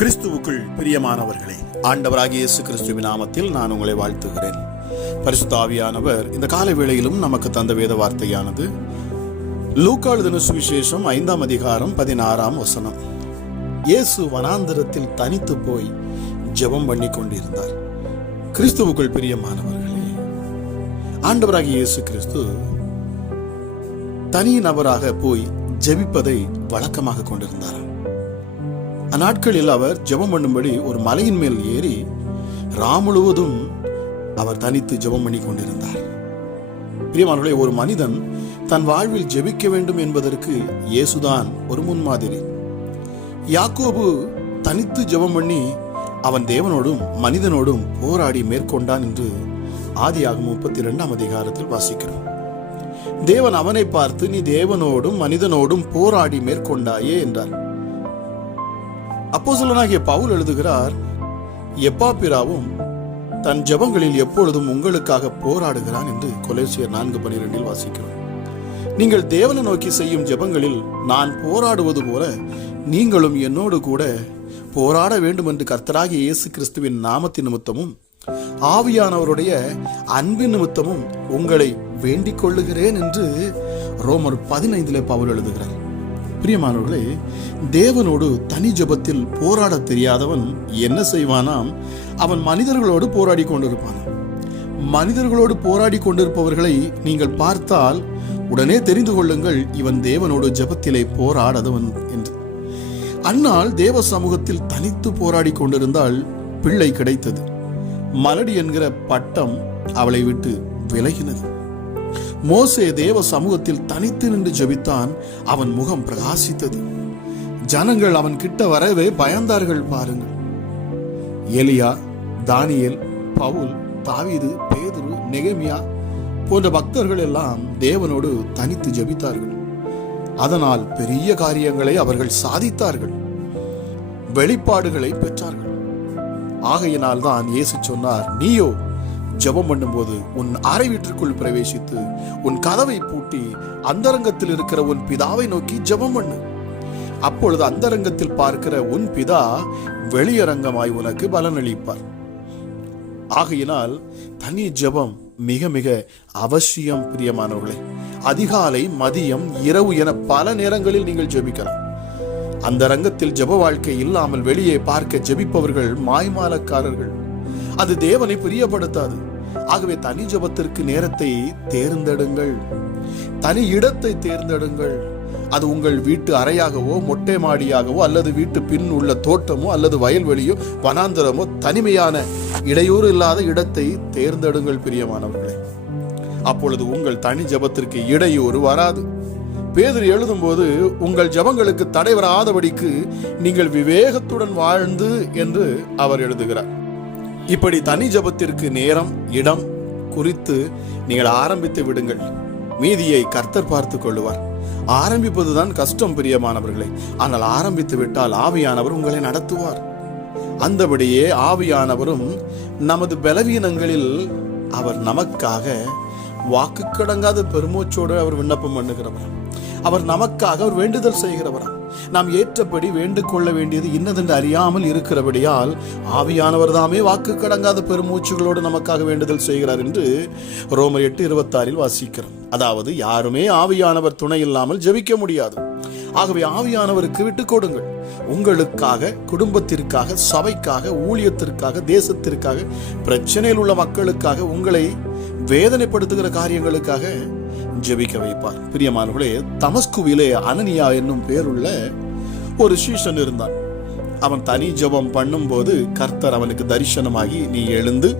கிறிஸ்துவுக்குள் பிரியமானவர்களே ஆண்டவராகிய இயேசு கிறிஸ்துவின் நாமத்தில் நான் உங்களை வாழ்த்துகிறேன். பரிசுத்த ஆவியானவர் இந்த கால வேளையிலும் நமக்கு தந்த வேத வார்த்தையானது லூக்காளுதன சுவிசேஷம் ஐந்தாம் அதிகாரம் பதினாறாம் வசனம். இயேசு வனாந்தரத்தில் தனித்து போய் ஜெபம் பண்ணி கொண்டிருந்தார். கிறிஸ்துவுக்குள் பிரியமானவர்களே ஆண்டவராகிய இயேசு கிறிஸ்து தனி நபராக போய் ஜெபிப்பதை வழக்கமாக கொண்டிருந்தார் அந்நாட்களில் அவர் ஜெபம் பண்ணும்படி ஒரு மலையின் மேல் ஏறி ராம் முழுவதும் அவர் தனித்து ஜெபம் பண்ணி கொண்டிருந்தார். பிரியமானவர்களே ஒரு மனிதன் தன் வாழ்வில் ஜெபிக்க வேண்டும் என்பதற்கு இயேசுதான் ஒரு முன்மாதிரி. யாக்கோபு தனித்து ஜெபம் பண்ணி அவன் தேவனோடும் மனிதனோடும் போராடி மேற்கொண்டான் என்று ஆதியாகும் முப்பத்தி இரண்டாம் அதிகாரத்தில் வாசிக்கிறோம். தேவன் அவனை பார்த்து நீ தேவனோடும் மனிதனோடும் போராடி மேற்கொண்டாயே என்றார். அப்போசலனாகிய பவுல் எழுதுகிறார் எப்பாப்பிராவும் தன் ஜெபங்களில் எப்பொழுதும் உங்களுக்காக போராடுகிறான் என்று கொலேசியர் நான்கு பனிரெண்டில் வாசிக்கிறோம். நீங்கள் தேவனை நோக்கி செய்யும் ஜெபங்களில் நான் போராடுவது போல நீங்களும் என்னோடு கூட போராட வேண்டும் என்று கர்த்தராகிய இயேசு கிறிஸ்துவின் நாமத்தின் நிமித்தமும் ஆவியானவருடைய அன்பின் நிமித்தமும் உங்களை வேண்டிக் கொள்ளுகிறேன் என்று ரோமர் பதினைந்திலே பவுல் எழுதுகிறார். பிரியமானவர்களே தேவனோடு தனி ஜெபத்தில் போராட தெரியாதவன் என்ன செய்வானாம்? அவன் மனிதர்களோடு போராடி கொண்டிருப்பான். மனிதர்களோடு போராடி கொண்டிருப்பவர்களை நீங்கள் பார்த்தால் உடனே தெரிந்து கொள்ளுங்கள் இவன் தேவனோடு ஜெபத்திலே போராடாதவன் என்று. அன்னால் தேவ சமூகத்தில் தனித்து போராடி கொண்டிருந்தால் பிள்ளை கிடைத்தது. மலடி என்கிற பட்டம் அவளை விட்டு விலகினது. மோசே தேவ சமூகத்தில் தனித்து நின்று ஜெபித்தான் அவன் முகம் பிரகாசித்தது. ஜனங்கள் அவன் கிட்ட வரவே பயந்தார்கள் பாருங்கள். எலியா தானியல் பவுல் தாவீது பேதுரு நெகமியா போன்ற பக்தர்கள் எல்லாம் தேவனோடு தனித்து ஜபித்தார்கள். அதனால் பெரிய காரியங்களை அவர்கள் சாதித்தார்கள். வெளிப்பாடுகளை பெற்றார்கள். ஆகையினால் தான் இயேசு சொன்னார் நீயோ ஜெபம் பண்ணும்போது உன் அறை வீட்டிற்குள் பிரவேசித்து உன் கதவை பூட்டி அந்தரங்கத்தில் இருக்கிற உன் பிதாவை நோக்கி ஜெபம் பண்ணு. அப்பொழுது அந்தரங்கத்தில் பார்க்கிற உன் பிதா வெளியரங்கமாய் உனக்கு பலனளிப்பார். ஆகையினால் தனி ஜெபம் மிக மிக அவசியம் பிரியமானவர்களே. அதிகாலை மதியம் இரவு என பல நேரங்களில் நீங்கள் ஜெபிக்கலாம். அந்த ரங்கத்தில் ஜெப வாழ்க்கை இல்லாமல் வெளியே பார்க்க ஜெபிப்பவர்கள் மாய்மாலக்காரர்கள். அது தேவனை பிரியப்படுத்தாது. ஆகவே தனி ஜெபத்திற்கு நேரத்தை தேர்ந்தெடுங்கள். தனி இடத்தை தேர்ந்தெடுங்கள். அது உங்கள் வீட்டு அறையாகவோ மொட்டை மாடியாகவோ அல்லது வீட்டு பின் உள்ள தோட்டமோ அல்லது வயல்வெளியோ வனாந்தரமோ தனிமையான இடையூறு இல்லாத இடத்தை தேர்ந்தெடுங்கள் பிரியமானவர்களே. அப்பொழுது உங்கள் தனி ஜெபத்திற்கு இடையூறு வராது. பேதர் எழுதும்போது உங்கள் ஜெபங்களுக்கு தடை வராதபடிக்கு நீங்கள் விவேகத்துடன் வாழ்ந்து என்று அவர் எழுதுகிறார். இப்படி தனி ஜெபத்திற்கு நேரம் இடம் குறித்து நீங்கள் ஆரம்பித்து விடுங்கள். மீதியை கர்த்தர் பார்த்து கொள்ளுவார். ஆரம்பிப்பதுதான் கஷ்டம் பிரியமானவர்களே. ஆனால் ஆரம்பித்து விட்டால் ஆவியானவர் உங்களை நடத்துவார். அந்தபடியே ஆவியானவரும் நமது பலவீனங்களில் அவர் நமக்காக வாக்கு கடங்காத பெருமூச்சோடு அவர் விண்ணப்பம் பண்ணுகிறவர்? அவர் நமக்காக அவர் வேண்டுதல் செய்கிறவராம் நாம் ஏற்றபடி வேண்டிக் கொள்ள வேண்டியது இன்னதென்று அறியாமல் இருக்கிறபடியால் ஆவியானவர் தாமே வாக்கு கடங்காத பெருமூச்சுகளோடு நமக்காக வேண்டுதல் செய்கிறார் என்று ரோமர் எட்டு இருபத்தாறில் வாசிக்கிறோம். அதாவது யாருமே ஆவியானவர் துணை இல்லாமல் ஜெபிக்க முடியாது. ஆகவே ஆவியானவருக்கு விட்டுக் கொடுங்கள். உங்களுக்காக குடும்பத்திற்காக சபைக்காக ஊழியத்திற்காக தேசத்திற்காக பிரச்சனையில் உள்ள மக்களுக்காக உங்களை வேதனைப்படுத்துகிற காரியங்களுக்காக ஜெபிக்க வைப்பார். பிரியமானவர்களே தமஸ்குவிலே அனனியா என்னும் பேருள்ள ஒரு சீஷன் இருந்தான். அவன் தனி ஜெபம் பண்ணும்போது கர்த்தர் அவனுக்கு தரிசனமாகி நீ எழுந்து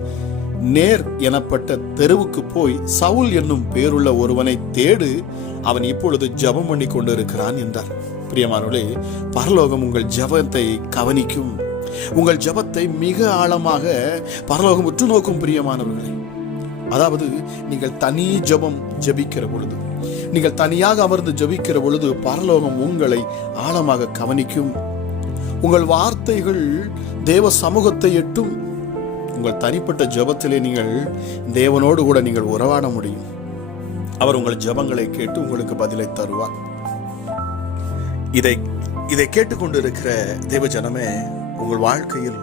நேர் எனப்பட்ட தெருவுக்கு போய் சவுல் என்னும் பேருள்ள ஒருவனை தேடு. அவன் இப்பொழுது ஜெபம் பண்ணி கொண்டிருக்கிறான் என்றார். பிரியமானவர்களே பரலோகம் உங்கள் ஜெபத்தை கவனிக்கும். உங்கள் ஜெபத்தை மிக ஆழமாக பரலோகம் உற்று நோக்கும் பிரியமானவர்களே. அதாவது நீங்கள் தனி ஜெபம் ஜெபிக்கிற பொழுது நீங்கள் தனியாக அமர்ந்து ஜெபிக்கிற பொழுது பரலோகம் உங்களை ஆழமாக கவனிக்கும். உங்கள் வார்த்தைகள் தேவ சமூகத்தை எட்டும். உங்கள் தனிப்பட்ட ஜெபத்திலே நீங்கள் தேவனோடு கூட நீங்கள் உறவாட முடியும். அவர் உங்கள் ஜெபங்களை கேட்டு உங்களுக்கு பதிலை தருவார். இதை இதை கேட்டுக்கொண்டிருக்கிற தேவ ஜனமே உங்கள் வாழ்க்கையில்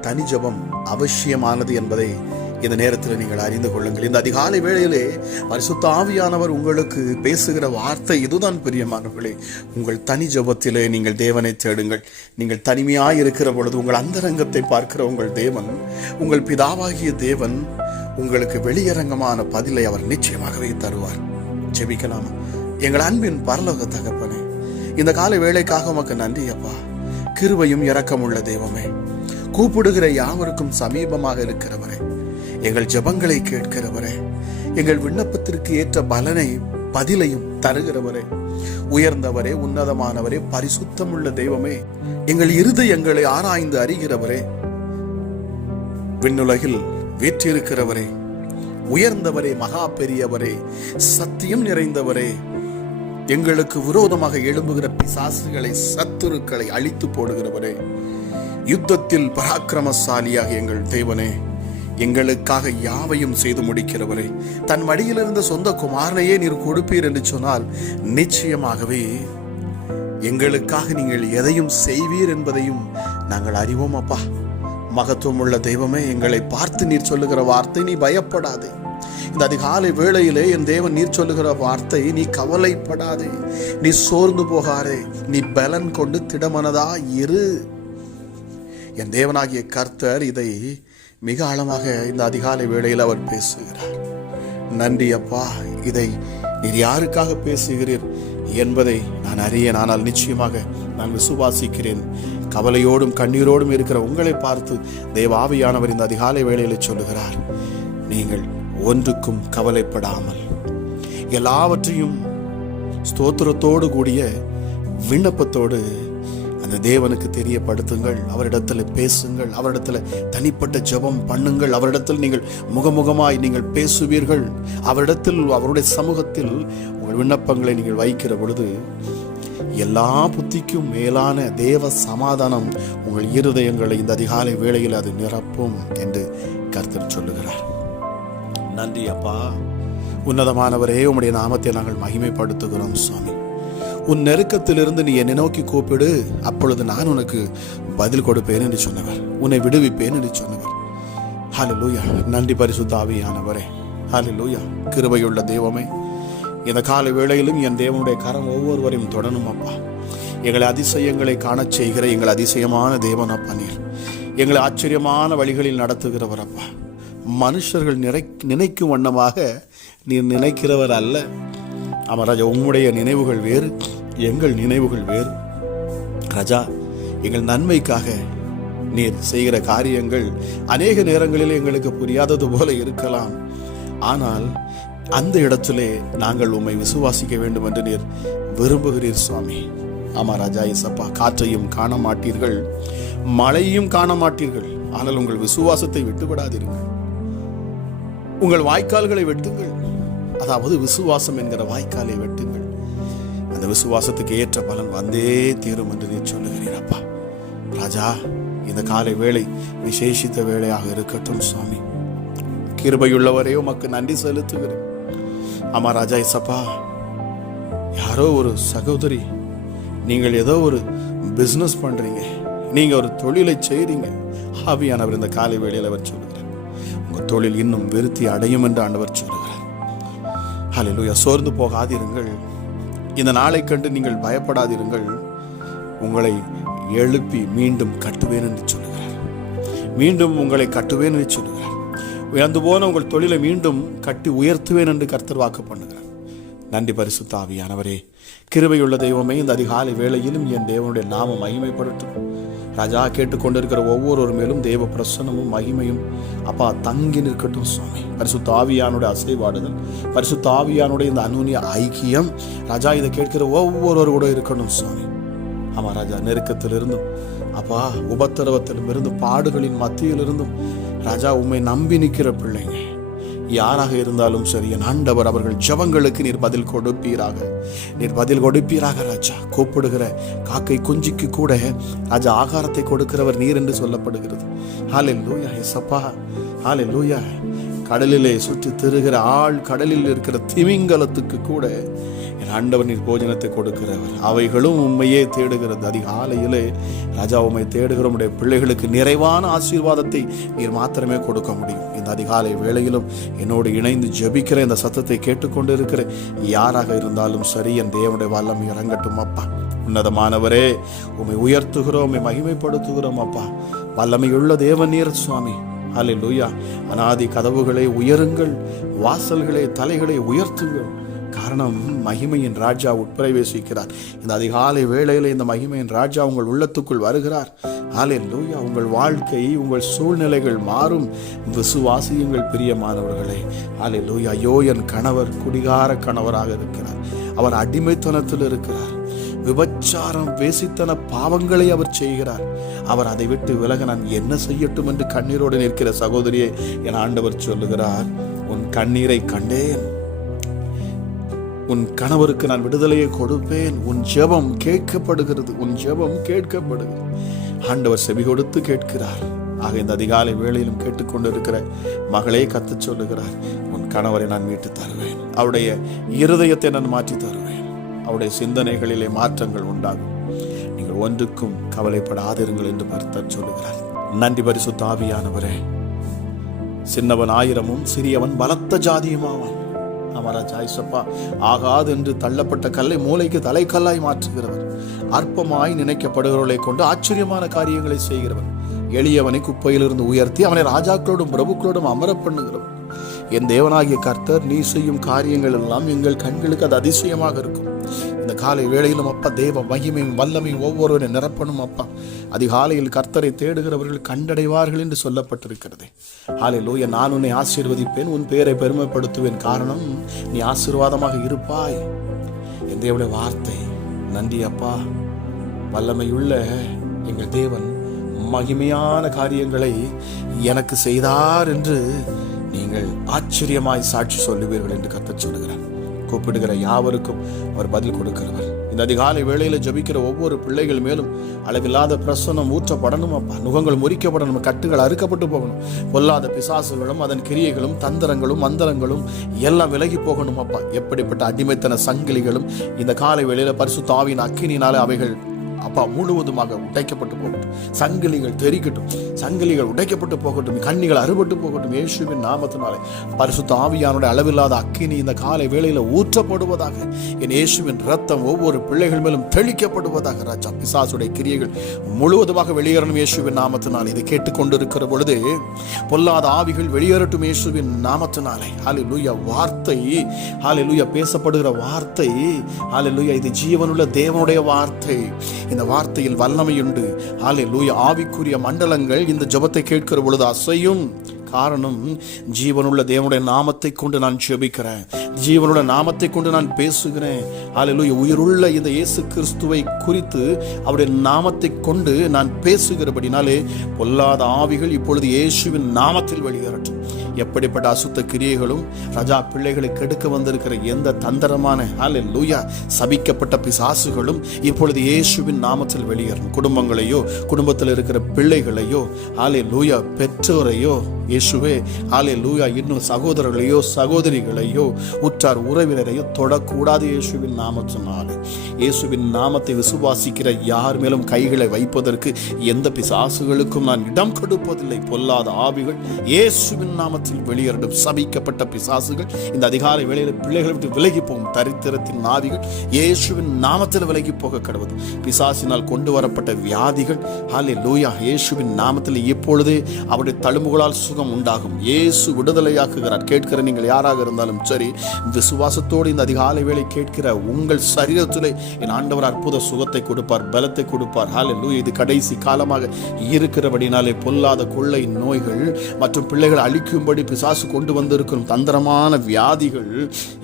தனி ஜெபம் அவசியமானது என்பதை இந்த நேரத்தில் நீங்கள் அறிந்து கொள்ளுங்கள். இந்த அதிகாலை வேளையிலே பரிசுத்த ஆவியானவர் உங்களுக்கு பேசுகிற வார்த்தை இதுதான் பிரியமானவர்களே. உங்கள் தனி ஜபத்திலே நீங்கள் தேவனை தேடுங்கள். நீங்கள் தனிமையாக இருக்கிற பொழுது உங்கள் அந்தரங்கத்தை பார்க்கிற உங்கள் தேவன் உங்கள் பிதாவாகிய தேவன் உங்களுக்கு வெளியரங்கமான பதிலை அவர் நிச்சயமாகவே தருவார். ஜெபிக்கலாமா? எங்கள் அன்பின் பரலோக தகப்பனே இந்த காலை வேளைக்காக உமக்கு நன்றி அப்பா. கிருவையும் இரக்கமுள்ள தெய்வமே கூப்பிடுகிற யாவருக்கும் சமீபமாக இருக்கிறவரே எங்கள் ஜபங்களை கேட்கிறவரே எங்கள் விண்ணப்பத்திற்கு ஏற்ற பலனை பதிலையும் தருகிறவரே. உயர்ந்தவரே உன்னதமானவரே பரிசுத்தமுள்ள தெய்வமே எங்கள் இருதயங்களை ஆராய்ந்து அறிகிறவரே. விண்ணுலகில் வீற்றிருக்கிறவரே உயர்ந்தவரே மகா பெரியவரே சத்தியம் நிறைந்தவரே. எங்களுக்கு விரோதமாக எழும்புகிற பிசாசுகளை சத்துருக்களை அழித்து போடுகிறவரே. யுத்தத்தில் பராக்கிரமசாலியாக எங்கள் தேவனே எங்களுக்காக யாவையும் செய்து முடிக்கிறவரை தன் மடியிலிருந்த சொந்த குமாரனையே நீர் கொடுப்பீர் என்று சொன்னால் நிச்சயமாகவே எங்களுக்காக நீங்கள் எதையும் செய்வீர் என்பதையும் நாங்கள் அறிவோம் அப்பா. மகத்துவம் உள்ள தெய்வமே எங்களை பார்த்து நீர் சொல்லுகிற வார்த்தை நீ பயப்படாதே. இந்த அதிகாலை வேளையிலே என் தேவன் நீர் சொல்லுகிற வார்த்தை நீ கவலைப்படாதே. நீ சோர்ந்து போகாதே. நீ பலன் கொண்டு திடமனதா இரு. என் தேவனாகிய கர்த்தர் இதை மிக ஆழமாக இந்த அதிகாலை வேளையில் அவர் பேசுகிறார். நன்றி அப்பா இதை நீர் யாருக்காக பேசுகிறீர் என்பதை நான் அறியேன். ஆனால் நிச்சயமாக நான் விசுவாசிக்கிறேன். கவலையோடும் கண்ணீரோடும் இருக்கிற உங்களை பார்த்து தேவாவியானவர் இந்த அதிகாலை வேளையில் சொல்லுகிறார். நீங்கள் ஒன்றுக்கும் கவலைப்படாமல் எல்லாவற்றையும் ஸ்தோத்திரத்தோடு கூடிய விண்ணப்பத்தோடு அந்த தேவனுக்கு தெரியப்படுத்துங்கள் அவரிடத்தில் பேசுங்கள் அவரிடத்தில் தனிப்பட்ட ஜெபம் பண்ணுங்கள் அவரிடத்தில் நீங்கள் முகமுகமாய் நீங்கள் பேசுவீர்கள். அவரிடத்தில் அவருடைய சமூகத்தில் உங்கள் விண்ணப்பங்களை நீங்கள் வைக்கிற பொழுது எல்லா புத்திக்கும் மேலான தேவ சமாதானம் உங்கள் இருதயங்களை இந்த அதிகாலை வேளையில் அது நிரப்பும் என்று கர்த்தர் சொல்லுகிறார். நன்றி அப்பா. உன்னதமானவரே உம்முடைய நாமத்தை நாங்கள் மகிமைப்படுத்துகிறோம் சுவாமி. உன் நெருக்கத்திலிருந்து நீ என்னை நோக்கி கூப்பிடு அப்பொழுது நான் உனக்கு பதில் கொடுப்பேன் என்று சொன்னவர். உன்னை விடுவிப்பேன் என்று சொன்னவர். ஹலோ லூயா நன்றி பரிசுத்தாவியானவரே ஹலோ லூயா கிருபையுள்ள தெய்வமே இந்த கால வேளையிலும் என் தேவனுடைய கரம் ஒவ்வொருவரையும் தொடரும் அப்பா. எங்களை அதிசயங்களை காணச் செய்கிற எங்கள் அதிசயமான தேவன் அப்பா நீர். எங்களை ஆச்சரியமான வழிகளில் நடத்துகிறவர் அப்பா. மனுஷர்கள் நினை நினைக்கும் வண்ணமாக நீர் நினைக்கிறவர் அல்ல. ஆமாம் ராஜா உம்முடைய நினைவுகள் வேறு எங்கள் நினைவுகள் வேறு. ராஜா எங்கள் நன்மைக்காக நீர் செய்கிற காரியங்கள் அநேக நேரங்களில் எங்களுக்கு புரியாதது போல இருக்கலாம். ஆனால் அந்த இடத்திலே நாங்கள் உம்மை விசுவாசிக்க வேண்டும் என்று நீர் விரும்புகிறீர் சுவாமி. ஆமா ராஜா இசப்பா காற்றையும் காண மாட்டீர்கள் மழையும் காண மாட்டீர்கள் ஆனால் உங்கள் விசுவாசத்தை விட்டுவிடாதீர்கள். உங்கள் வாய்க்கால்களை வெட்டுங்கள். அதாவது விசுவாசம் என்கிற வாய்க்காலை வெட்டுங்கள். அந்த விசுவாசத்துக்கு ஏற்ற பலன் வந்தே தீரும் என்று நீ சொல்லுகிறீர் அப்பா. ராஜா இந்த காலை வேலை விசேஷித்த வேலையாக இருக்கட்டும் சுவாமி. கிருபையுள்ளவரே உமக்கு நன்றி செலுத்துகிறேன். ஆமா ராஜா இசப்பா. யாரோ ஒரு சகோதரி நீங்கள் ஏதோ ஒரு பிஸ்னஸ் பண்றீங்க. நீங்க ஒரு தொழிலை செய்கிறீங்க ஆவியானவர் இந்த காலை வேளையில் அவர் சொல்லுகிறார். உங்கள் தொழில் இன்னும் விருத்தி அடையும் என்று ஆண்டவர் சொல்லுகிறார். ஹalleluya சோர்ந்து போகாதிருங்கள். இந்த நாளை கண்டு நீங்கள் பயப்படாதிருங்கள். உங்களை எழுப்பி மீண்டும் கட்டுவேன் என்று சொல்லுகிறார் மீண்டும் உங்களை கட்டுவேன் என்று சொல்லுகிறார் உயர்ந்து போன உங்கள் தொழிலை மீண்டும் கட்டி உயர்த்துவேன் என்று கர்த்தர் வாக்கு பண்ணுகிறார். நன்றி பரிசுத்த ஆவியானவரே. கிருபையுள்ள தெய்வமே இந்த அதிகாலை வேளையிலும் என் தேவனுடைய நாமம் மகிமைப்படுத்தும். ராஜா கேட்டுக்கொண்டிருக்கிற ஒவ்வொருவர் மேலும் தேவ பிரசன்னமும் மகிமையும் அப்பா தங்கி நிற்கட்டும் சுவாமி. பரிசு தாவியானுடைய அசைவாடுதல் பரிசு தாவியானுடைய இந்த அனுனிய ஐக்கியம் ராஜா இதை கேட்கிற ஒவ்வொருவர் கூட இருக்கணும் சுவாமி. ஆமா ராஜா நெருக்கத்திலிருந்தும் அப்பா உபத்திரவத்திலும் இருந்தும் பாடுகளின் மத்தியிலிருந்தும் ராஜா உண்மை நம்பி நிற்கிற பிள்ளைங்க. யாராக இருந்தாலும் சரி என் ஆண்டவர் அவர்கள் ஜபங்களுக்கு நீர் பதில் கொடுப்பீராக. நீர் பதில் கொடுப்பீராக ராஜா. கூப்பிடுகிற காக்கை குஞ்சிக்கு கூட ராஜா ஆகாரத்தை கொடுக்கிறவர் நீர் என்று சொல்லப்படுகிறது. ஹாலே லூயா ஹெசப்பா ஹாலே லூயா கடலிலே சுற்றி திருகிற ஆள் கடலில் இருக்கிற திமிங்கலத்துக்கு கூட என் ஆண்டவர் நீர் போஜனத்தை கொடுக்கிறவர். அவைகளும் உண்மையே தேடுகிறது. அதிகாலையிலே ராஜா உண்மை தேடுகிற உடைய பிள்ளைகளுக்கு நிறைவான ஆசீர்வாதத்தை நீர் மாத்திரமே கொடுக்க முடியும். இந்த அதிகாலை வேளையிலும் என்னோடு இணைந்து ஜபிக்கிற இந்த சத்தத்தை கேட்டுக்கொண்டு இருக்கிற யாராக இருந்தாலும் சரி என் தேவனுடைய வல்லமை இறங்கட்டும் அப்பா. உன்னதமானவரே உம்மை உயர்த்துகிறோம் உம்மை மகிமைப்படுத்துகிறோம் அப்பா. வல்லமையுள்ள தேவன் நீர் சுவாமி. ஹலே லூயா அனாதி கதவுகளை உயருங்கள் வாசல்களை தலைகளை உயர்த்துங்கள். காரணம் மகிமையின் ராஜா உட்பிரவேசிக்கிறார். இந்த அதிகாலை வேளையில் இந்த மகிமையின் ராஜா உங்கள் உள்ளத்துக்குள் வருகிறார். ஆலே லூயா உங்கள் வாழ்க்கை உங்கள் சூழ்நிலைகள் மாறும். விசுவாசியுங்கள் பிரியமானவர்களே. ஆலே லூயா ஐயோ என் கணவர் குடிகார கணவராக இருக்கிறார். அவர் அடிமைத்தனத்தில் இருக்கிறார். விபச்சாரம் வேசித்தன பாவங்களை அவர் செய்கிறார். அவர் அதை விட்டு விலக நான் என்ன செய்யட்டும் என்று கண்ணீரோடு நிற்கிற சகோதரியை என் ஆண்டவர் சொல்லுகிறார். உன் கண்ணீரை கண்டேன். உன் கணவருக்கு நான் விடுதலையை கொடுப்பேன். உன் ஜெபம் கேட்கப்படுகிறது. உன் ஜெபம் கேட்கப்படுகிறது. ஆண்டவர் செவி கொடுத்து கேட்கிறார். ஆக இந்த அதிகாலை வேளையிலும் கேட்டுக்கொண்டிருக்கிற மகளே கத்து சொல்லுகிறார். உன் கணவரை நான் மீட்டு தருவேன். அவருடைய இருதயத்தை நான் மாற்றி தருவேன். அவருடைய சிந்தனைகளிலே மாற்றங்கள் உண்டாகும். நீங்கள் ஒன்றுக்கும் கவலைப்படாதிருங்கள் என்று பர்த்தர் சொல்லுகிறார். நன்றி பரிசு தாவியானவரே சின்னவன் ஆயிரமும் சிறியவன் பலத்த ஜாதியுமாவான். அமராஜா ஐசப்பா ஆகாது என்று தள்ளப்பட்ட கல்லை மூளைக்கு தலைக்கல்லாய் மாற்றுகிறவர். அற்பமாய் நினைக்கப்படுகிறவர்களை கொண்டு ஆச்சரியமான காரியங்களை செய்கிறவர். எளியவனை குப்பையிலிருந்து உயர்த்தி அவனை ராஜாக்களோடும் பிரபுக்களோடும் அமர பண்ணுகிறவர். என் தேவனாகிய கர்த்தர் நீ செய்யும் காரியங்கள் எல்லாம் எங்கள் கண்களுக்கு அது அதிசயமாக இருக்கும். இந்த காலை வேளையிலும் அப்பா தேவ மகிமையும் வல்லமையும் ஒவ்வொருவரும் நிரப்பணும் அப்பா. அதிகாலையில் கர்த்தரை தேடுகிறவர்கள் கண்டடைவார்கள் என்று சொல்லப்பட்டிருக்கிறது. ஆலை லூய நான் உன்னை ஆசீர்வதிப்பேன் உன் பெயரை பெருமைப்படுத்துவேன். காரணம் நீ ஆசீர்வாதமாக இருப்பாய். என் தேவனுடைய வார்த்தை நன்றி அப்பா. வல்லமையுள்ள எங்கள் தேவன் மகிமையான காரியங்களை எனக்கு செய்தார் என்று நீங்கள் ஆச்சரியமாய் சாட்சி சொல்லுவீர்கள் என்று கர்த்தர் சொல்லுகிறார். கூப்பிடுகிற யாவருக்கும் அவர் பதில் கொடுக்கிறவர். இந்த அதிகாலை வேளையில் ஜபிக்கிற ஒவ்வொரு பிள்ளைகள் மேலும் அளவில்லாத பிரசனம் ஊற்றப்படணும் அப்பா. நுகங்கள் முறிக்கப்படணும் கட்டுகள் அறுக்கப்பட்டு போகணும். பொல்லாத பிசாசுகளும் அதன் கிரியைகளும் தந்திரங்களும் மந்திரங்களும் எல்லாம் விலகி போகணும் அப்பா. எப்படிப்பட்ட அடிமைத்தன சங்கிலிகளும் இந்த காலை வேளையில் பரிசு தாவின் அக்கினினால அவைகள் அப்பா முழுவதுமாக உடைக்கப்பட்டு போகட்டும். சங்கிலிகள் தெரிக்கட்டும். சங்கிலிகள் உடைக்கப்பட்டு போகட்டும். கண்ணிகள் அறுபட்டு போகட்டும். இயேசுவின் நாமத்தினாலே. பரிசுத்த ஆவியானுடைய அளவில்லாத அக்கினி இந்த காலை வேளையில் ஊற்றப்படுவதாக. என் இயேசுவின் ரத்தம் ஒவ்வொரு பிள்ளைகள் மேலும் தெளிக்கப்படுவதாக. ராஜா பிசாசுடைய கிரியைகள் முழுவதுமாக வெளியேறணும் இயேசுவின் நாமத்தினால். இதை கேட்டுக்கொண்டிருக்கிற பொழுது பொல்லாத ஆவிகள் வெளியேறட்டும் இயேசுவின் நாமத்தினாலே. ஹாலி லூயா வார்த்தை. ஹாலி லூயா பேசப்படுகிற வார்த்தை. ஹாலி லூயா இது ஜீவனுள்ள தேவனுடைய வார்த்தை. இந்த வார்த்தையில் வல்லமையுண்டு. ஆலே லூய ஆவிக்குரிய மண்டலங்கள் இந்த ஜபத்தை கேட்கிற பொழுது அசையும். காரணம் ஜீவனுள்ள தேவனுடைய நாமத்தை கொண்டு நான் ஜெபிக்கிறேன். ஜீவனுடைய நாமத்தை கொண்டு நான் பேசுகிறேன். ஆலையிலூய உயிருள்ள இந்த இயேசு கிறிஸ்துவை குறித்து அவருடைய நாமத்தை கொண்டு நான் பேசுகிறபடினாலே பொல்லாத ஆவிகள் இப்பொழுது இயேசுவின் நாமத்தில் வெளியேறட்டும். எப்படிப்பட்ட அசுத்த கிரியைகளும் ரஜா பிள்ளைகளை கெடுக்க வந்திருக்கிற எந்த தந்திரமான ஆலை லூயா சபிக்கப்பட்ட பிசாசுகளும் இப்பொழுது இயேசுவின் நாமத்தில் வெளியேறும். குடும்பங்களையோ குடும்பத்தில் இருக்கிற பிள்ளைகளையோ ஆலை லூயா பெற்றோரையோ இயேசுவே ஆலே லூயா இன்னும் சகோதரர்களையோ சகோதரிகளையோ உற்றார் உறவினரையோ தொடக்கூடாது இயேசுவின் நாமத்தினாலே. இயேசுவின் நாமத்தை விசுவாசிக்கிற யார் மேலும் கைகளை வைப்பதற்கு எந்த பிசாசுகளுக்கும் நான் இடம் கொடுப்பதில்லை. பொல்லாத ஆவிகள் இயேசுவின் நாமத்தில் வெளியேறிடும் சபிக்கப்பட்ட பிசாசுகள் இந்த அதிகாலை வேளையில் பிள்ளைகளை விட்டு விலகி போகும் தரித்திரத்தின் ஆவிகள் இயேசுவின் நாமத்தில் விலகி போக கடவுது. பிசாசினால் கொண்டு வரப்பட்ட வியாதிகள் ஹாலே லூயா இயேசுவின் நாமத்தில் இப்பொழுதே அவருடைய தழும்புகளால் சுகம் உண்டாகும். இயேசு விடுதலையாக்குகிறார். கேட்கிற நீங்கள் யாராக இருந்தாலும் சரி விசுவாசத்தோடு இந்த அதிகாலை வேலை கேட்கிற உங்கள் சரீரத்திலே என் ஆண்டவர் அற்புத சுகத்தை கொடுப்பார் பலத்தை கொடுப்பார். ஹாலே லூயா இது கடைசி காலமாக இருக்கிறபடினாலே பொல்லாத கொள்ளை நோய்கள் மற்றும் பிள்ளைகள் அழிக்கும்படி பிசாசு கொண்டு வந்திருக்கும் தந்திரமான வியாதிகள்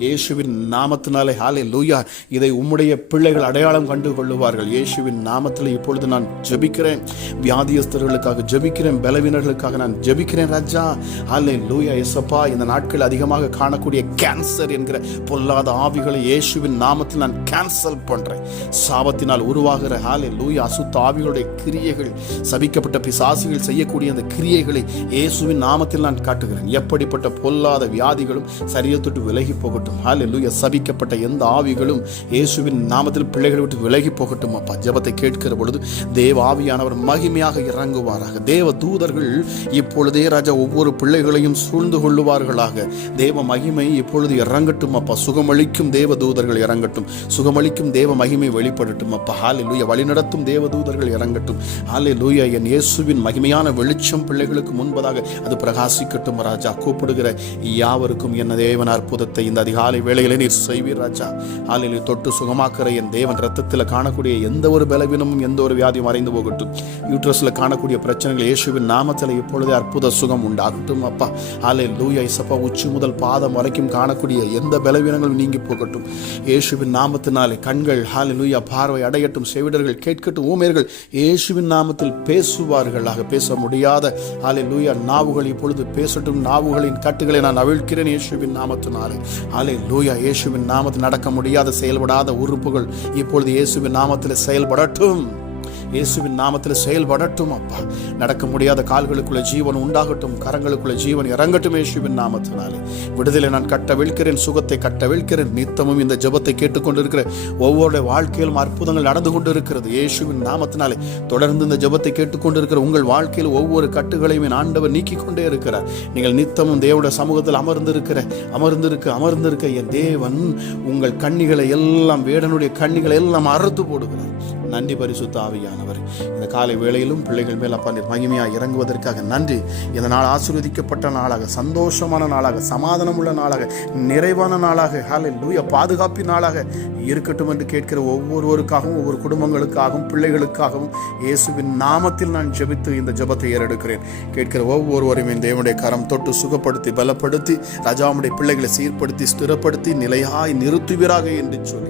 இயேசுவின் நாமத்தினாலே ஹாலே லூயா இதை உம்முடைய பிள்ளைகள் அடையாளம் கண்டு கொள்ளுவார்கள். இயேசுவின் நாமத்தில் இப்பொழுது நான் ஜெபிக்கிறேன். வியாதியஸ்தர்களுக்காக ஜெபிக்கிறேன். பலவீனர்களுக்காக நான் ஜெபிக்கிறேன் ராஜா. ஹாலே லூயா எசப்பா இந்த நாட்கள் அதிகமாக காணக்கூடிய கேன்சர் என்கிற பொல்லாத ஆவிகளை இயேசுவின் நாமத்தில் நான் கேன்சல் பண்ணுறேன் சாபத்தினால் உருவாகிற ஹாலே லூயா அசுத்த ஆவிகளுடைய கிரியைகள் சபிக்கப்பட்ட பிசாசுகள் செய்யக்கூடிய அந்த கிரியைகளை இயேசுவின் நாமத்தில் நான் காட்டுகிறேன். எப்படிப்பட்ட பொல்லாத வியாதிகளும் சரீரத்தொட்டு விலகி போகட்டும். ஹாலே லூயா சபிக்கப்பட்ட எந்த ஆவிகளும் இயேசுவின் நாமத்தில் பிள்ளைகளை விட்டு விலகி போகட்டும் அப்பா. ஜெபத்தை கேட்கிற பொழுது தேவ ஆவியானவர் மகிமையாக இறங்குவாராக. தேவ தூதர்கள் இப்பொழுதே ராஜா ஒவ்வொரு பிள்ளைகளையும் சூழ்ந்து கொள்ளுவார்களாக. தேவ மகிமை இப்பொழுது இறங்கட்டும் அப்பா. சுகமளிக்கும் தேவ தூதர்கள் இறங்கட்டும். சுகமளிக்கும் தேவ தேவ மகிமை வெளிப்படட்டும் அப்பா. ஹாலே லூயா வழிநடத்தும் தேவதூதர்கள் இறங்கட்டும். ஹாலே லூயா என் இயேசுவின் மகிமையான வெளிச்சம் பிள்ளைகளுக்கு முன்பதாக அது பிரகாசிக்கட்டும் ராஜா. கூப்பிடுகிற யாவருக்கும் என்ன தேவன் அற்புதத்தை இந்த அதிகாலை வேளையிலே நீர் செய்வீர் ராஜா. ஹாலிலே தொட்டு சுகமாக்குற என் தேவன் ரத்தத்தில் காணக்கூடிய எந்த ஒரு பலவீனமும் எந்த ஒரு வியாதியும் மறைந்து போகட்டும். யூட்ரஸில் காணக்கூடிய பிரச்சனைகள் இயேசுவின் நாமத்தில் இப்பொழுதே அற்புத சுகம் உண்டாகட்டும் அப்பா. ஹாலே லூயா இசப்பா உச்சி முதல் பாதம் வரைக்கும் காணக்கூடிய எந்த பலவீனங்களும் நீங்கி போகட்டும். இயேசுவின் நாமத்தினாலே கண்கள் ஹாலே லூயா பார்வை அடையட்டும் செவிடர்கள் கேட்கட்டும் ஊமையர்கள் இயேசுவின் நாமத்தில் பேசுவார்களாக. பேச முடியாத ஹாலே லூயா நாவுகள் இப்பொழுது பேசட்டும் நாவுகளின் கட்டுகளை நான் அவிழ்க்கிறேன் இயேசுவின் நாமத்தினாலே. ஹாலே லூயா இயேசுவின் நாமத்தில் நடக்க முடியாத செயல்படாத உறுப்புகள் இப்பொழுது இயேசுவின் நாமத்தில் செயல்படட்டும். இயேசுவின் நாமத்தில் செயல்படட்டும் அப்பா. நடக்க முடியாத கால்களுக்குள்ள ஜீவன் உண்டாகட்டும் கரங்களுக்குள்ள ஜீவன் இறங்கட்டும் இயேசுவின் நாமத்தினாலே. விடுதலை நான் கட்ட விழ்க்கிறேன் சுகத்தை கட்ட விழ்க்கிறேன் நித்தமும் இந்த ஜெபத்தை கேட்டுக்கொண்டிருக்கிற ஒவ்வொரு வாழ்க்கையிலும் அற்புதங்கள் நடந்து கொண்டிருக்கிறது இயேசுவின் நாமத்தினாலே. தொடர்ந்து இந்த ஜெபத்தை கேட்டுக்கொண்டிருக்கிற உங்கள் வாழ்க்கையில் ஒவ்வொரு கட்டுகளையும் ஆண்டவர் நீக்கி கொண்டே இருக்கிறார். நீங்கள் நித்தமும் தேவோட சமூகத்தில் அமர்ந்திருக்கிற அமர்ந்திருக்க அமர்ந்திருக்க என் தேவன் உங்கள் கண்ணிகளை எல்லாம் வேடனுடைய கண்ணிகளை எல்லாம் அறுத்து போடுகிறார். நன்றி பரிசுத்த ஆண்டவர் இந்த காலை வேளையிலும் பிள்ளைகள் மேல் அப்பா நீர் மகிமையாக இறங்குவதற்காக நன்றி. இந்த நாள் ஆசீர்வதிக்கப்பட்ட நாளாக சந்தோஷமான நாளாக சமாதானம் உள்ள நாளாக நிறைவான நாளாக ஹாலே லூய பாதுகாப்பின் நாளாக இருக்கட்டும் என்று கேட்கிற ஒவ்வொருவருக்காகவும் ஒவ்வொரு குடும்பங்களுக்காகவும் பிள்ளைகளுக்காகவும் இயேசுவின் நாமத்தில் நான் ஜெபித்து இந்த ஜெபத்தை ஏறெடுக்கிறேன். கேட்கிற ஒவ்வொருவரையும் என் தேவனுடைய கரம் தொட்டு சுகப்படுத்தி பலப்படுத்தி ராஜாவுடைய பிள்ளைகளை சீர்படுத்தி ஸ்திரப்படுத்தி நிலையாய் நிறுத்துவீராக என்று சொல்லி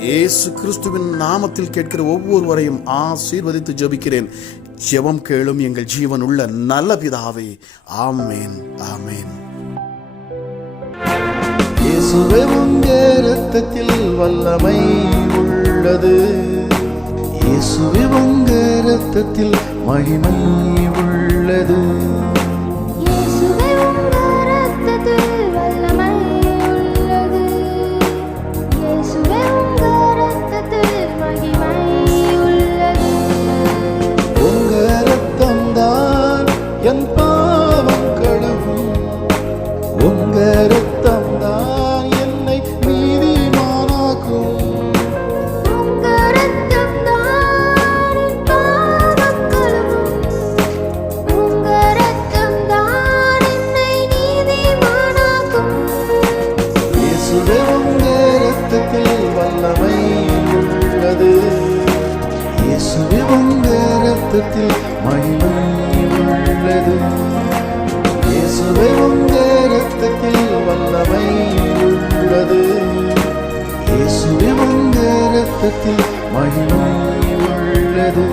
இயேசு கிறிஸ்துவின் நாமத்தில் கேட்கிற ஒவ்வொருவரையும் ஆசீர்வதித்து ஜெபிக்கிறேன். ஜெபம் கேளும் எங்கள் ஜீவன் உள்ள நல்ல பிதாவே. ஆமேன் ஆமேன். இயேசுவே ரத்தத்தில் வல்லமை உள்ளது. இயேசுவே உங்க ரத்தத்தில் மகிமை உள்ளது. வல்லமை உள்ளது இயேசுவே உங்க ரத்தத்தில் மகிமை உள்ளது. இயேசுவே உங்க ரத்தத்தில் வல்லமை உள்ளது. இயேசுவே உங்க ரத்தத்தில் மகிமை உள்ளது.